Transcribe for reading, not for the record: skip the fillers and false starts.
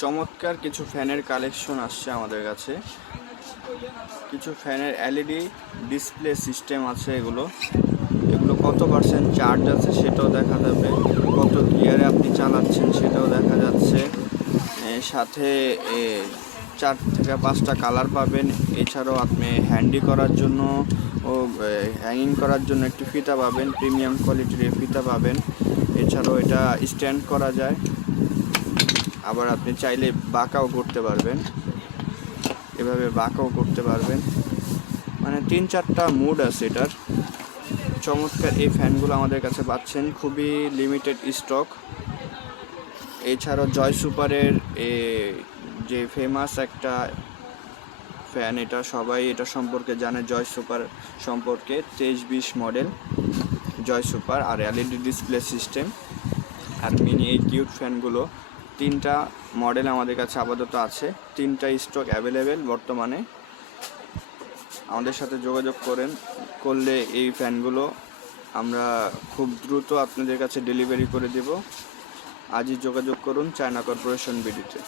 চমৎকার কিছু ফ্যানের কালেকশন আসছে আমাদের কাছে। কিছু ফ্যানের এলইডি ডিসপ্লে সিস্টেম আছে। এগুলো কত পার্সেন্ট চার্জ আছে সেটাও দেখা যাবে, কত গিয়ারে আপনি চালাচ্ছেন সেটাও দেখা যাচ্ছে। সাথে 4 থেকে 5টা কালার পাবেন। এছাড়াও আপনি হ্যান্ডি করার জন্য ও হ্যাঙ্গিং করার জন্য একটি ফিতা পাবেন, প্রিমিয়াম কোয়ালিটির ফিতা পাবেন। এছাড়াও এটা স্ট্যান্ড করা যায়, আবার আপনি চাইলে বাঁকাও করতে পারবেন, এভাবে বাঁকাও করতে পারবেন। মানে 3-4টা মুড আছে এটার। চমৎকার এই ফ্যানগুলো আমাদের কাছে পাচ্ছেন, খুবই লিমিটেড স্টক। এছাড়াও জয় সুপারের যে ফেমাস একটা ফ্যান, এটা সবাই এটা সম্পর্কে জানে। জয় সুপার সম্পর্কে 2320 মডেল জয় সুপার, আর এলইডি ডিসপ্লে সিস্টেম আর মিনি এই কিউট ফ্যানগুলো 3টা মডেল আমাদের কাছে আপাতত আছে। 3টা স্টক অ্যাভেলেবেল বর্তমানে। আমাদের সাথে যোগাযোগ করলে এই ফ্যানগুলো আমরা খুব দ্রুত আপনাদের কাছে ডেলিভারি করে দেব। আজই যোগাযোগ করুন চায়না কর্পোরেশন বিডিতে।